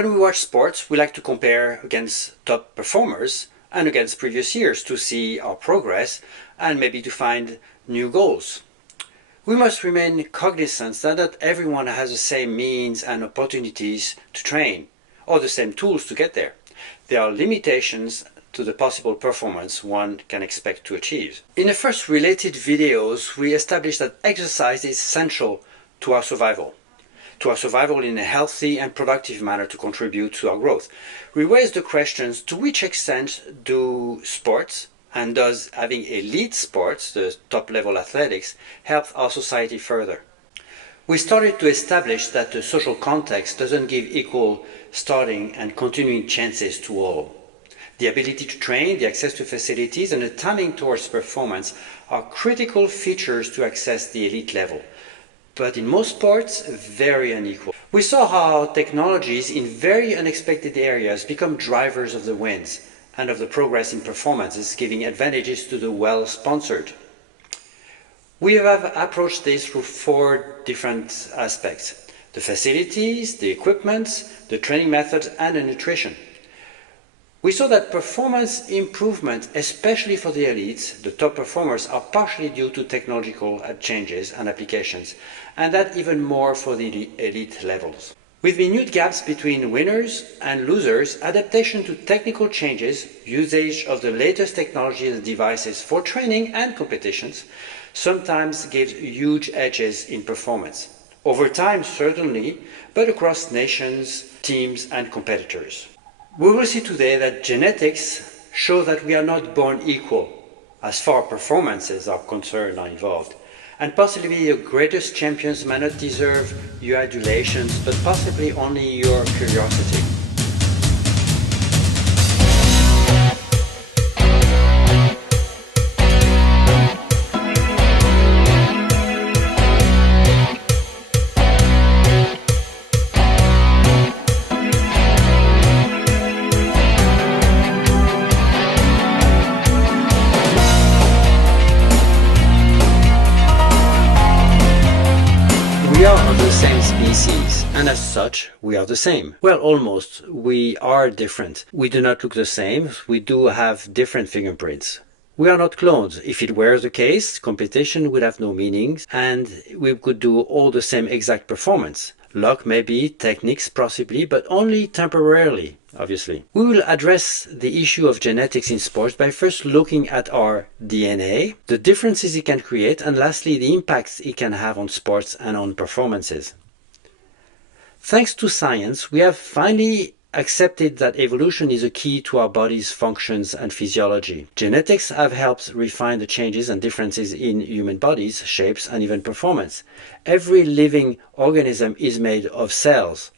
When we watch sports, we like to compare against top performers and against previous years to see our progress and maybe to find new goals. We must remain cognizant that not everyone has the same means and opportunities to train, or the same tools to get there. There are limitations to the possible performance one can expect to achieve. In the first related videos, we established that exercise is essential to our survival in a healthy and productive manner to contribute to our growth. We raised the questions: to which extent do sports, and does having elite sports, the top level athletics, help our society further? We started to establish that the social context doesn't give equal starting and continuing chances to all. The ability to train, the access to facilities, and the timing towards performance are critical features to access the elite level, but in most sports, very unequal. We saw how technologies in very unexpected areas become drivers of the wins and of the progress in performances, giving advantages to the well-sponsored. We have approached this through 4 different aspects: the facilities, the equipment, the training methods, and the nutrition. We saw that performance improvement, especially for the elites, the top performers, are partially due to technological changes and applications, and that even more for the elite levels. With minute gaps between winners and losers, adaptation to technical changes, usage of the latest technologies and devices for training and competitions sometimes gives huge edges in performance. Over time, certainly, but across nations, teams, and competitors. We will see today that genetics show that we are not born equal as far performances are concerned are involved. And possibly your greatest champions may not deserve your adulations, but possibly only your curiosity. We are of the same species, and as such, we are the same. Well, almost. We are different. We do not look the same. We do have different fingerprints. We are not clones. If it were the case, competition would have no meanings, and we could do all the same exact performance. Luck maybe, techniques possibly, but only temporarily, obviously. We will address the issue of genetics in sports by first looking at our DNA, the differences it can create, and lastly, the impacts it can have on sports and on performances. Thanks to science, we have finally accepted that evolution is a key to our body's functions and physiology. Genetics have helped refine the changes and differences in human bodies, shapes, and even performance. Every living organism is made of cells,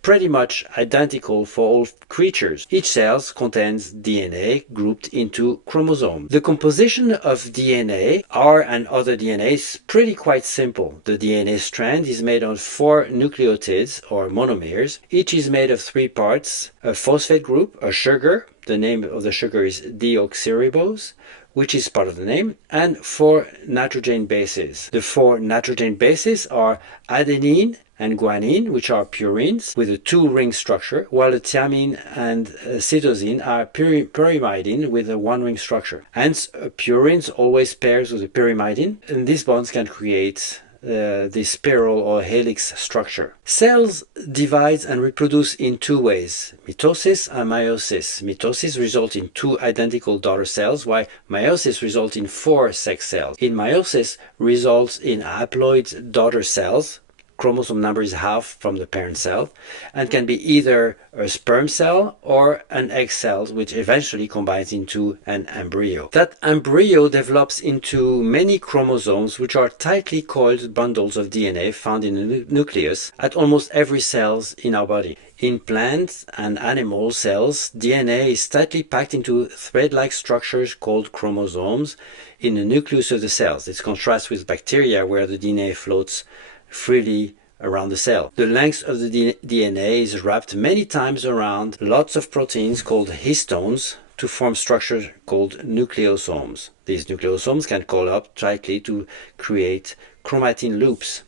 pretty much identical for all creatures. Each cell contains DNA grouped into chromosomes. The composition of DNA, R and other DNA, is pretty quite simple. The DNA strand is made of 4 nucleotides or monomers. Each is made of 3 parts: a phosphate group, a sugar, the name of the sugar is deoxyribose, which is part of the name, and 4 nitrogen bases. The 4 nitrogen bases are adenine and guanine, which are purines with a 2-ring structure, while the thymine and cytosine are pyrimidine with a 1-ring structure. Hence, purines always pairs with a pyrimidine, and these bonds can create the spiral or helix structure. Cells divide and reproduce in 2 ways: mitosis and meiosis. Mitosis results in 2 identical daughter cells, while meiosis results in 4 sex cells. In meiosis results in haploid daughter cells. Chromosome number is half from the parent cell and can be either a sperm cell or an egg cell, which eventually combines into an embryo. That embryo develops into many chromosomes, which are tightly coiled bundles of DNA found in the nucleus at almost every cell in our body. In plants and animal cells, DNA is tightly packed into thread-like structures called chromosomes in the nucleus of the cells. This contrasts with bacteria, where the DNA floats freely around the cell. The length of the DNA is wrapped many times around lots of proteins called histones to form structures called nucleosomes. These nucleosomes can coil up tightly to create chromatin loops.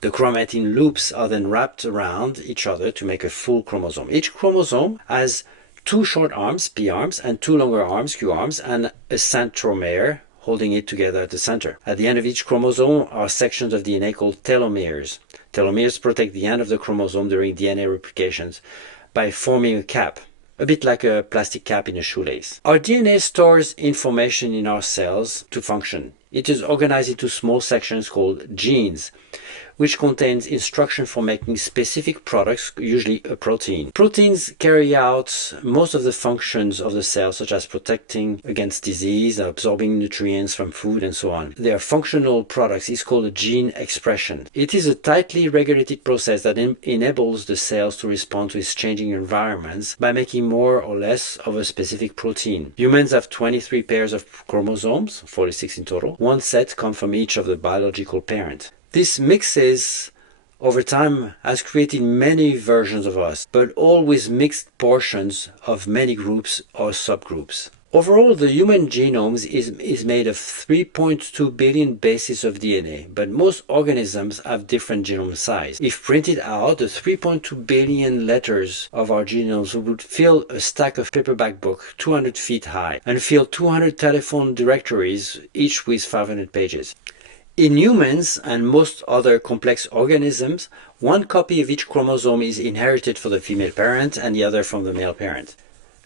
The chromatin loops are then wrapped around each other to make a full chromosome. Each chromosome has two short arms, P arms, and two longer arms, Q arms, and a centromere holding it together at the center. At the end of each chromosome are sections of DNA called telomeres. Telomeres protect the end of the chromosome during DNA replications by forming a cap, a bit like a plastic cap in a shoelace. Our DNA stores information in our cells to function. It is organized into small sections called genes, which contains instruction for making specific products, usually a protein. Proteins carry out most of the functions of the cell, such as protecting against disease, absorbing nutrients from food, and so on. Their functional products is called a gene expression. It is a tightly regulated process that enables the cells to respond to its changing environments by making more or less of a specific protein. Humans have 23 pairs of chromosomes, 46 in total. One set comes from each of the biological parent. This mixes over time has created many versions of us, but all with mixed portions of many groups or subgroups. Overall, the human genome is made of 3.2 billion bases of DNA, but most organisms have different genome size. If printed out, the 3.2 billion letters of our genomes would fill a stack of paperback book 200 feet high and fill 200 telephone directories, each with 500 pages. In humans and most other complex organisms, one copy of each chromosome is inherited from the female parent and the other from the male parent.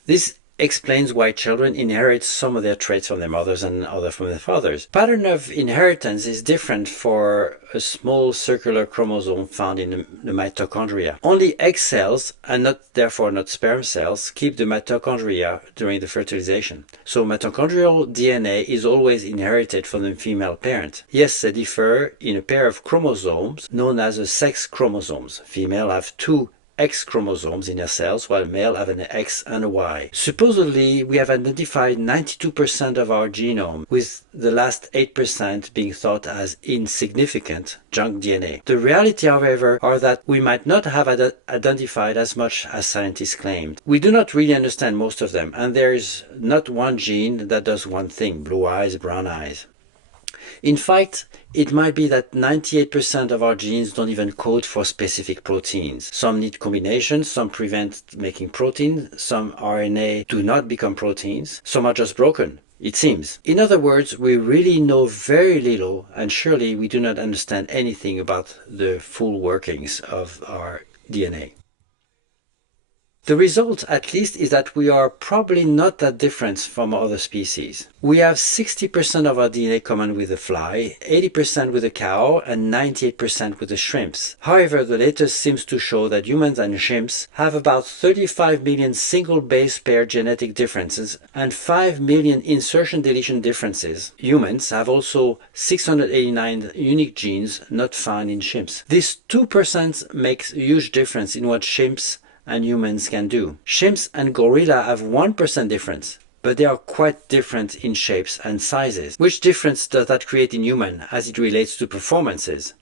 This explains why children inherit some of their traits from their mothers and others from their fathers. Pattern of inheritance is different for a small circular chromosome found in the mitochondria. Only egg cells, and therefore not sperm cells, keep the mitochondria during the fertilization. So mitochondrial DNA is always inherited from the female parent. Yes, they differ in a pair of chromosomes known as the sex chromosomes. Female have two X chromosomes in their cells, while male have an X and a Y. Supposedly, we have identified 92% of our genome, with the last 8% being thought as insignificant junk DNA. The reality, however, are that we might not have identified as much as scientists claimed. We do not really understand most of them, and there is not one gene that does one thing: blue eyes, brown eyes. In fact, it might be that 98% of our genes don't even code for specific proteins. Some need combinations, some prevent making protein, some RNA do not become proteins, some are just broken, it seems. In other words, we really know very little, and surely we do not understand anything about the full workings of our DNA. The result, at least, is that we are probably not that different from other species. We have 60% of our DNA common with the fly, 80% with the cow, and 98% with the shrimps. However, the latest seems to show that humans and chimps have about 35 million single base pair genetic differences and 5 million insertion-deletion differences. Humans have also 689 unique genes not found in chimps. This 2% makes a huge difference in what chimps and humans can do. Chimps and gorilla have 1% difference, but they are quite different in shapes and sizes. Which difference does that create in human as it relates to performances?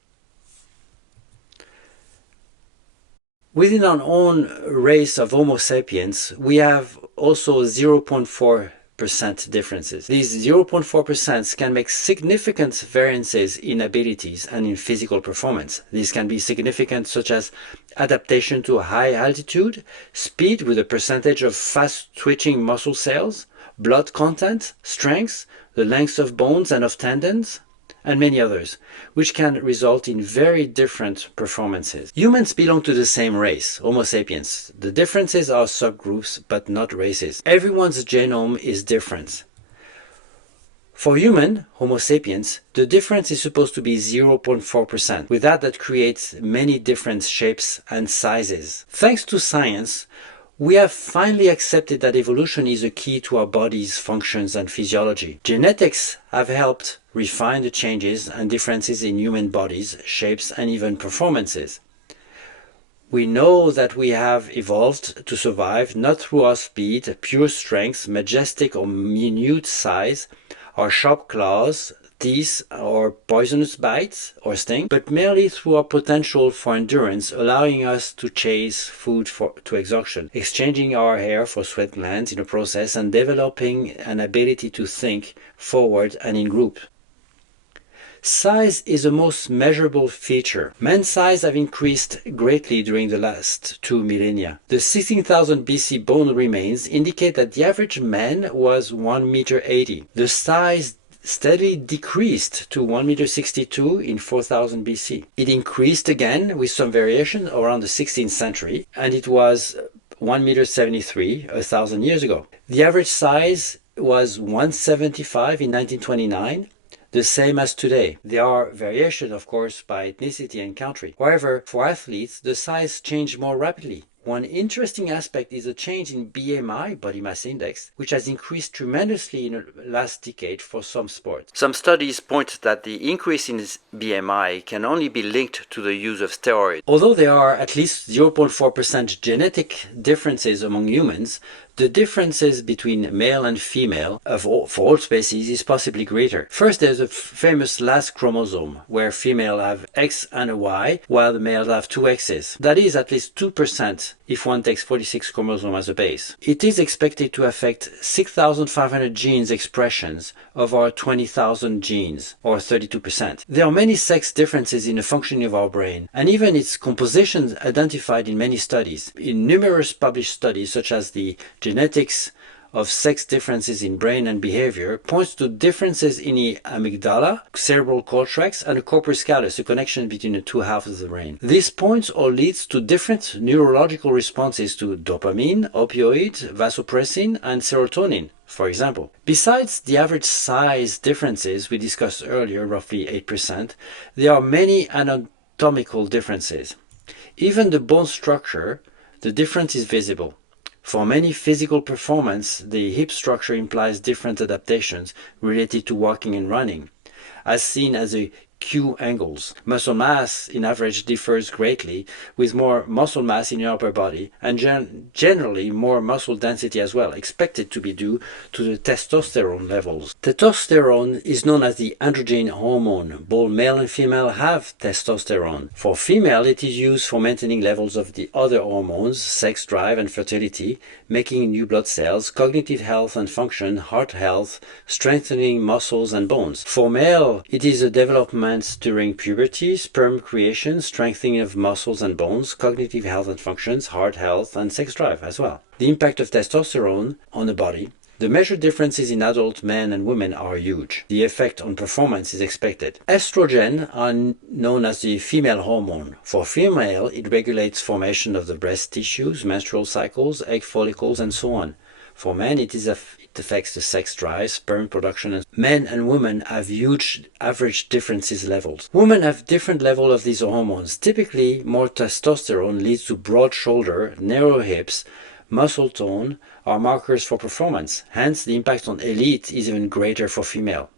Within our own race of Homo sapiens, we have also 0.4% differences. These 0.4% can make significant variances in abilities and in physical performance. These can be significant, such as adaptation to a high altitude, speed with a percentage of fast twitching muscle cells, blood content, strength, the length of bones and of tendons, and many others, which can result in very different performances. Humans belong to the same race, Homo sapiens. The differences are subgroups, but not races. Everyone's genome is different. For human, Homo sapiens, the difference is supposed to be 0.4%. With that creates many different shapes and sizes. Thanks to science, we have finally accepted that evolution is a key to our body's functions and physiology. Genetics have helped refine the changes and differences in human bodies, shapes, and even performances. We know that we have evolved to survive not through our speed, pure strength, majestic or minute size, or sharp claws, teeth, or poisonous bites or sting, but merely through our potential for endurance, allowing us to chase food to exhaustion, exchanging our hair for sweat glands in a process, and developing an ability to think forward and in group. Size is the most measurable feature. Men's size have increased greatly during the last 2 millennia. The 16,000 BC bone remains indicate that the average man was 1 meter 80. The size steadily decreased to 1 meter 62 in 4000 BC. It increased again with some variation around the 16th century, and it was 1 meter 73 1,000 years ago. The average size was 175 in 1929. The same as today. There are variations, of course, by ethnicity and country. However, for athletes, the size changed more rapidly. One interesting aspect is a change in BMI, body mass index, which has increased tremendously in the last decade for some sports. Some studies point that the increase in BMI can only be linked to the use of steroids. Although there are at least 0.4% genetic differences among humans, the differences between male and female for all species is possibly greater. First, there's a famous last chromosome, where females have X and a Y, while the males have two X's. That is at least 2% if one takes 46 chromosomes as a base. It is expected to affect 6,500 genes expressions of our 20,000 genes, or 32%. There are many sex differences in the functioning of our brain, and even its composition identified in many studies. In numerous published studies, such as the genetics of sex differences in brain and behavior, points to differences in the amygdala, cerebral cortex, and the corpus callus, the connection between the two halves of the brain. This points or leads to different neurological responses to dopamine, opioid, vasopressin, and serotonin, for example. Besides the average size differences we discussed earlier, roughly 8%, there are many anatomical differences. Even the bone structure, the difference is visible. For many physical performance, the hip structure implies different adaptations related to walking and running, as seen as the Q angles. Muscle mass, in average, differs greatly, with more muscle mass in the upper body, and generally more muscle density as well, expected to be due to the testosterone levels. Testosterone is known as the androgen hormone. Both male and female have testosterone. For female, it is used for maintaining levels of the other hormones, sex drive and fertility, making new blood cells, cognitive health and function, heart health, strengthening muscles and bones. For male, it is a development during puberty, sperm creation, strengthening of muscles and bones, cognitive health and functions, heart health, and sex drive as well. The impact of testosterone on the body. The measured differences in adult men and women are huge. The effect on performance is expected. Estrogen are known as the female hormone. For female, it regulates formation of the breast tissues, menstrual cycles, egg follicles, and so on. For men, it affects the sex drive, sperm production. Men and women have huge average differences levels. Women have different levels of these hormones. Typically, more testosterone leads to broad shoulder, narrow hips, muscle tone are markers for performance. Hence, the impact on elite is even greater for female.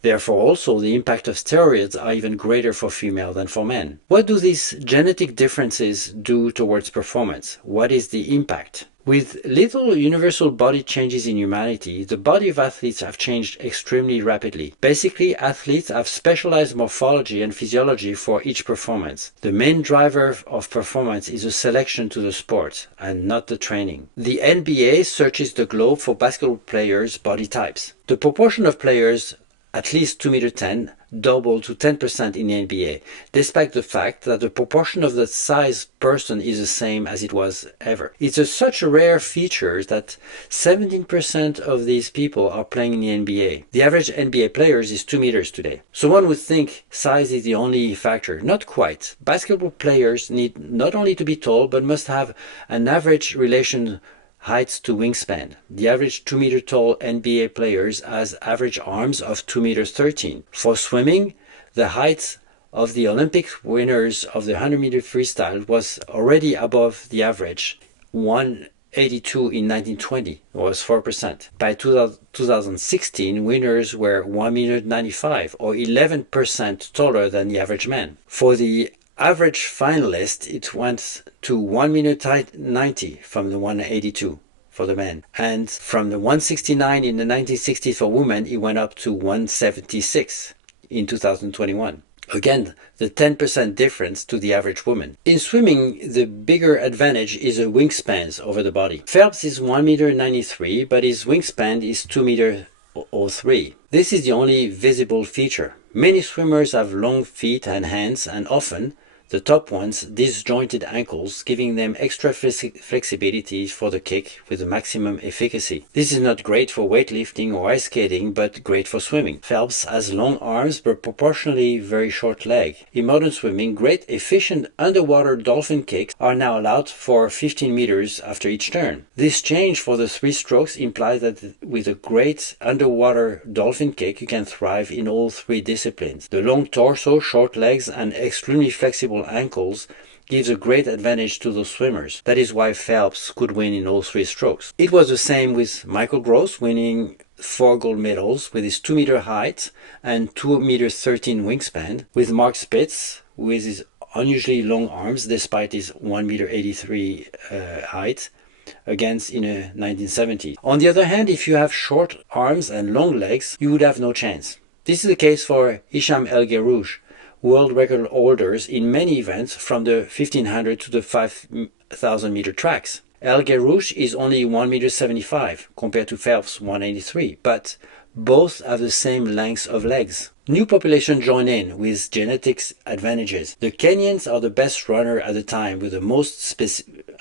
Therefore, also, the impact of steroids are even greater for female than for men. What do these genetic differences do towards performance? What is the impact? With little universal body changes in humanity, the body of athletes have changed extremely rapidly. Basically, athletes have specialized morphology and physiology for each performance. The main driver of performance is the selection to the sport and not the training. The NBA searches the globe for basketball players' body types. The proportion of players at least 2 m 10 doubled to 10% in the NBA, despite the fact that the proportion of the size person is the same as it was ever. It's such a rare feature that 17% of these people are playing in the NBA. The average NBA players is 2 meters today. So one would think size is the only factor. Not quite. Basketball players need not only to be tall, but must have an average relation height to wingspan. The average 2 meter tall NBA players has average arms of 2 meters 13. For swimming, the height of the Olympic winners of the 100 meter freestyle was already above the average, 182 in 1920, was 4%. By 2016, winners were 1 meter 95, or 11% taller than the average man. For the average finalist, it went to 1 meter 90 from the 182 for the men. And from the 169 in the 1960s for women, it went up to 176 in 2021. Again, the 10% difference to the average woman. In swimming, the bigger advantage is the wingspans over the body. Phelps is 1 meter 93, but his wingspan is 2 meter 03. This is the only visible feature. Many swimmers have long feet and hands, and often, the top ones, disjointed ankles, giving them extra flexibility for the kick with the maximum efficacy. This is not great for weightlifting or ice skating, but great for swimming. Phelps has long arms but proportionally very short legs. In modern swimming, great efficient underwater dolphin kicks are now allowed for 15 meters after each turn. This change for the 3 strokes implies that with a great underwater dolphin kick, you can thrive in all 3 disciplines. The long torso, short legs, and extremely flexible ankles gives a great advantage to those swimmers. That is why Phelps could win in all 3 strokes. It was the same with Michael Gross, winning 4 gold medals with his 2-meter height and 2-meter 13 wingspan, with Mark Spitz with his unusually long arms despite his 1-meter 83 height against in 1970. On the other hand, if you have short arms and long legs, you would have no chance. This is the case for Hicham El Guerrouj, world record holders in many events from the 1500 to the 5000 meter tracks. El Guerrouj is only 1 75 meters compared to Phelps 183, but both have the same length of legs. New population join in with genetics advantages. The Kenyans are the best runner at the time, with the most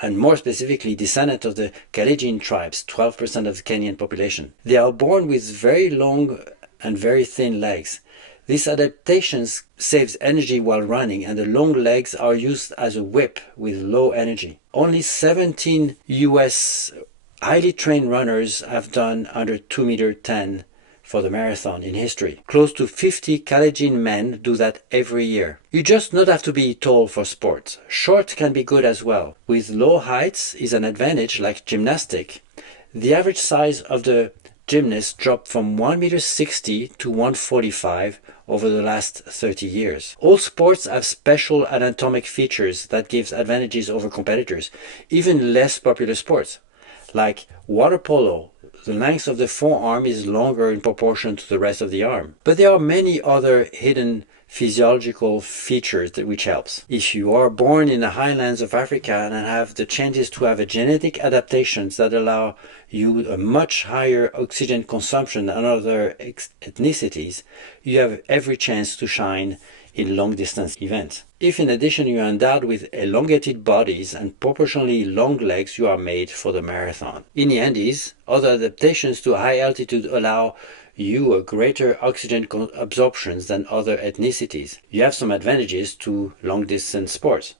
and more specifically descendant of the Kalenjin tribes, 12% of the Kenyan population. They are born with very long and very thin legs. This adaptation saves energy while running, and the long legs are used as a whip with low energy. Only 17 US highly trained runners have done under 2-meter 10 for the marathon in history. Close to 50 Kalenjin men do that every year. You just not have to be tall for sports. Short can be good as well. With low heights is an advantage like gymnastic. The average size of the gymnast dropped from 1.60 meters to 1.45 over the last 30 years. All sports have special anatomic features that gives advantages over competitors, even less popular sports. Like water polo, the length of the forearm is longer in proportion to the rest of the arm. But there are many other hidden physiological features which helps. If you are born in the highlands of Africa and have the chances to have a genetic adaptations that allow you a much higher oxygen consumption than other ethnicities, you have every chance to shine in long-distance events. If in addition you are endowed with elongated bodies and proportionally long legs, you are made for the marathon. In the Andes, other adaptations to high altitude allow you a greater oxygen absorption than other ethnicities. You have some advantages to long-distance sports.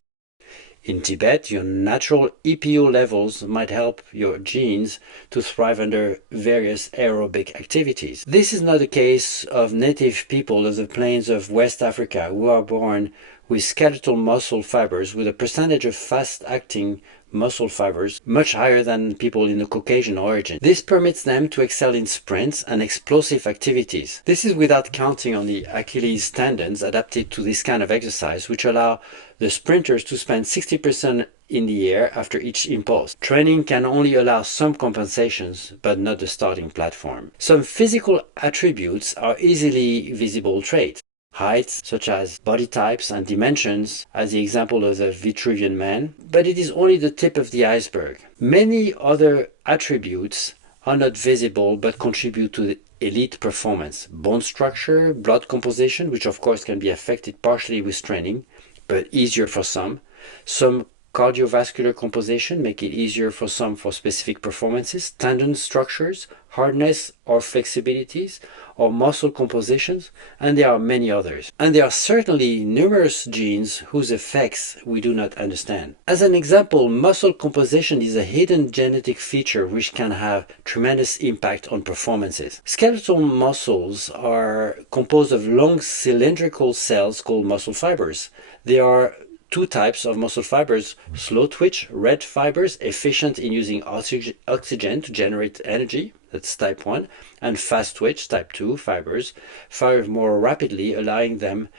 In Tibet, your natural EPO levels might help your genes to thrive under various aerobic activities. This is not the case of native people of the plains of West Africa who are born with skeletal muscle fibers with a percentage of fast-acting muscle fibers much higher than people in the Caucasian origin. This permits them to excel in sprints and explosive activities. This is without counting on the Achilles tendons adapted to this kind of exercise, which allow the sprinters to spend 60% in the air after each impulse. Training can only allow some compensations, but not the starting platform. Some physical attributes are easily visible traits. Heights, such as body types and dimensions, as the example of the Vitruvian man, but it is only the tip of the iceberg. Many other attributes are not visible but contribute to the elite performance. Bone structure, blood composition, which of course can be affected partially with training, but easier for some. Some cardiovascular composition make it easier for some for specific performances. Tendon structures, hardness or flexibilities, or muscle compositions, and there are many others. And there are certainly numerous genes whose effects we do not understand. As an example, muscle composition is a hidden genetic feature which can have tremendous impact on performances. Skeletal muscles are composed of long cylindrical cells called muscle fibers. There are 2 types of muscle fibers: slow twitch, red fibers, efficient in using oxygen to generate energy, that's type 1, and fast twitch, type 2 fibers, fire more rapidly, allowing them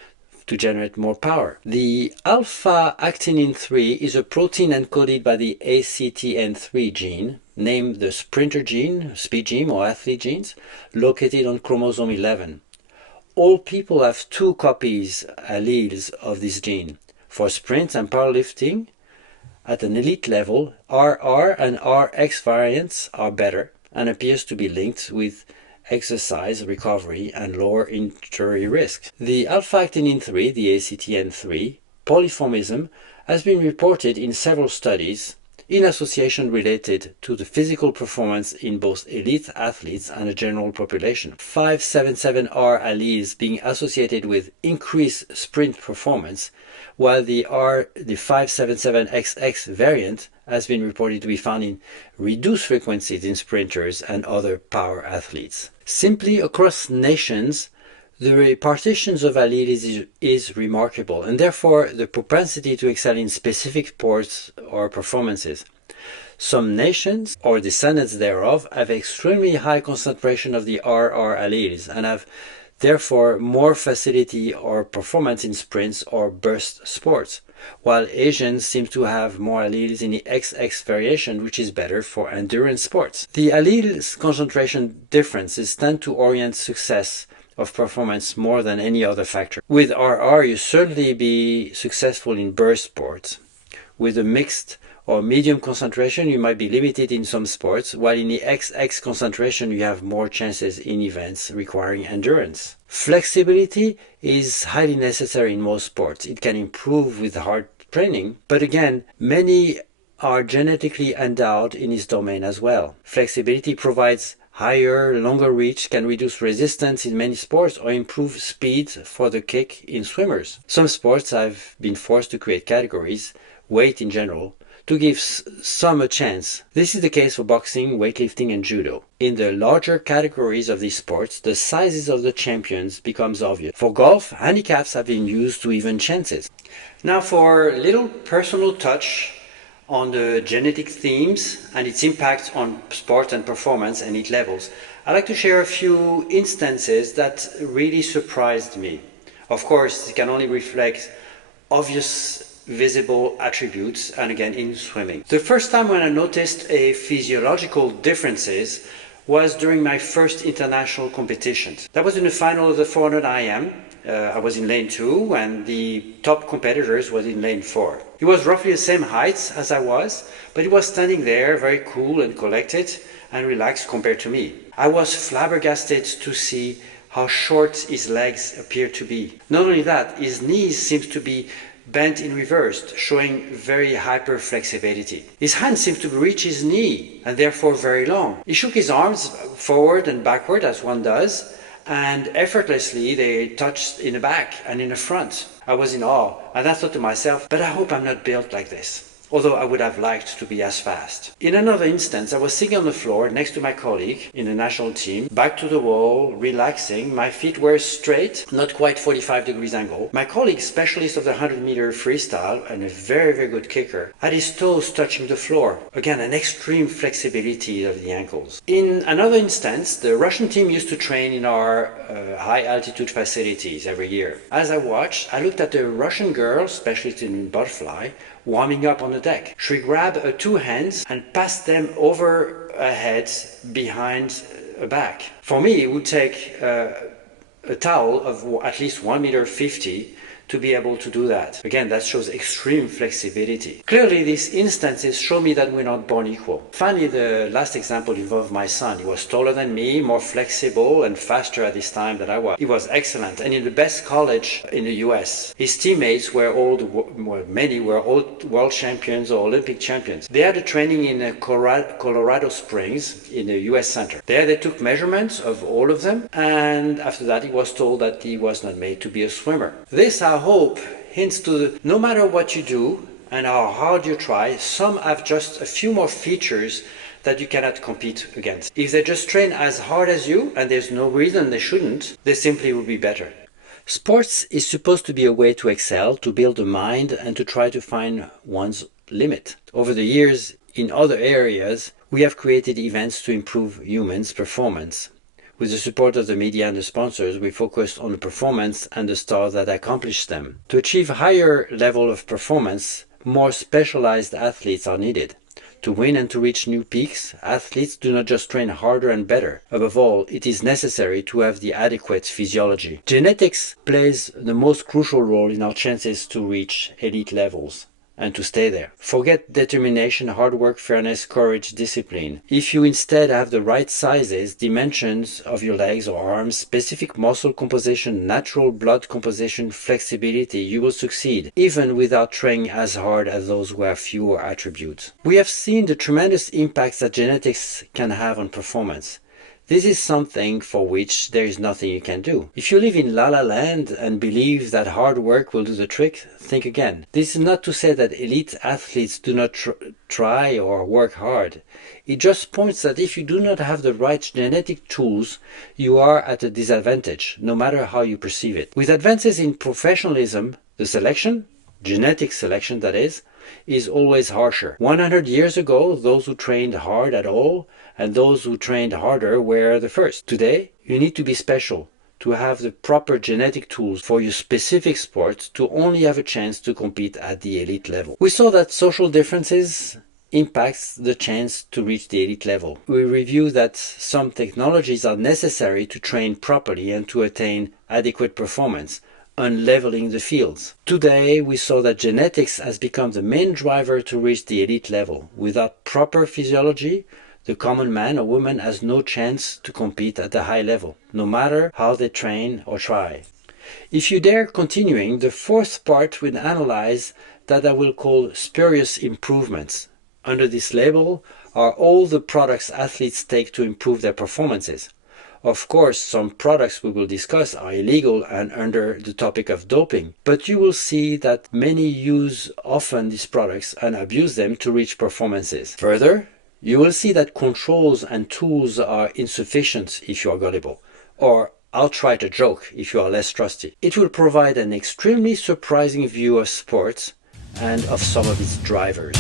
to generate more power. The alpha-actinin 3 is a protein encoded by the ACTN3 gene, named the sprinter gene, speed gene, or athlete genes, located on chromosome 11. All people have 2 copies, alleles, of this gene. For sprints and powerlifting, at an elite level, RR and RX variants are better and appears to be linked with exercise recovery and lower injury risk. The alpha-actinin 3, the ACTN3, polymorphism has been reported in several studies in association related to the physical performance in both elite athletes and the general population. 577R alleles being associated with increased sprint performance, while the 577XX variant has been reported to be found in reduced frequencies in sprinters and other power athletes. Simply across nations, the repartitions of alleles is remarkable, and therefore the propensity to excel in specific sports or performances. Some nations, or descendants thereof, have extremely high concentration of the RR alleles and have therefore more facility or performance in sprints or burst sports, while Asians seem to have more alleles in the XX variation, which is better for endurance sports. The alleles concentration differences tend to orient success of performance more than any other factor. With RR, you certainly be successful in burst sports. With a mixed or medium concentration, you might be limited in some sports, while in the XX concentration, you have more chances in events requiring endurance. Flexibility is highly necessary in most sports. It can improve with hard training, but again, many are genetically endowed in this domain as well. Flexibility provides higher, longer reach, can reduce resistance in many sports, or improve speed for the kick in swimmers. Some sports have been forced to create categories, weight in general, to give some a chance. This is the case for boxing, weightlifting, and judo. In the larger categories of these sports, the sizes of the champions becomes obvious. For golf, handicaps have been used to even chances. Now for a little personal touch on the genetic themes and its impact on sport and performance and elite levels, I'd like to share a few instances that really surprised me. Of course, it can only reflect obvious visible attributes, and again in swimming. The first time when I noticed a physiological differences was during my first international competitions. That was in the final of the 400 IM. I was in lane 2 and the top competitors was in lane 4. He was roughly the same height as I was, but he was standing there very cool and collected and relaxed compared to me. I was flabbergasted to see how short his legs appeared to be. Not only that, his knees seemed to be bent in reverse, showing very hyper flexibility. His hand seemed to reach his knee and therefore very long. He shook his arms forward and backward as one does, and effortlessly they touched in the back and in the front. I was in awe, and I thought to myself, but I hope I'm not built like this, although I would have liked to be as fast. In another instance, I was sitting on the floor next to my colleague in the national team, back to the wall, relaxing. My feet were straight, not quite 45 degrees angle. My colleague, specialist of the 100-meter freestyle and a very, very good kicker, had his toes touching the floor. Again, an extreme flexibility of the ankles. In another instance, the Russian team used to train in our high-altitude facilities every year. As I watched, I looked at the Russian girl, specialist in butterfly, warming up on the deck. She grabbed her two hands and passed them over her head behind her back. For me, it would take a towel of at least 1.50 meters to be able to do that. Again, that shows extreme flexibility. Clearly, these instances show me that we're not born equal. Finally, the last example involved my son. He was taller than me, more flexible and faster at this time than I was. He was excellent and in the best college in the US. His teammates were many were all world champions or Olympic champions. They had a training in Colorado Springs in the US Center. There they took measurements of all of them, and after that he was told that he was not made to be a swimmer. This, I hope, hints to no matter what you do and how hard you try, some have just a few more features that you cannot compete against. If they just train as hard as you, and there's no reason they shouldn't, they simply will be better. Sports is supposed to be a way to excel, to build a mind, and to try to find one's limit. Over the years, in other areas, we have created events to improve humans' performance. With the support of the media and the sponsors, we focused on the performance and the stars that accomplished them. To achieve higher level of performance, more specialized athletes are needed. To win and to reach new peaks, athletes do not just train harder and better. Above all, it is necessary to have the adequate physiology. Genetics plays the most crucial role in our chances to reach elite levels. and to stay there. Forget determination, hard work, fairness, courage, discipline. If you instead have the right sizes, dimensions of your legs or arms, specific muscle composition, natural blood composition, flexibility, you will succeed, even without training as hard as those who have fewer attributes. We have seen the tremendous impacts that genetics can have on performance. This is something for which there is nothing you can do. If you live in La La Land and believe that hard work will do the trick, think again. This is not to say that elite athletes do not try or work hard. It just points that if you do not have the right genetic tools, you are at a disadvantage, no matter how you perceive it. With advances in professionalism, the selection, genetic selection that is always harsher. 100 years ago, those who trained hard at all and those who trained harder were the first. Today, you need to be special, to have the proper genetic tools for your specific sport to only have a chance to compete at the elite level. We saw that social differences impacts the chance to reach the elite level. We review that some technologies are necessary to train properly and to attain adequate performance, unleveling the fields. Today, we saw that genetics has become the main driver to reach the elite level. Without proper physiology, the common man or woman has no chance to compete at the high level, no matter how they train or try. If you dare continuing, the fourth part will analyze that I will call spurious improvements. Under this label are all the products athletes take to improve their performances. Of course, some products we will discuss are illegal and under the topic of doping, but you will see that many use often these products and abuse them to reach performances. Further, you will see that controls and tools are insufficient if you are gullible, or outright a joke if you are less trusty. It will provide an extremely surprising view of sports and of some of its drivers.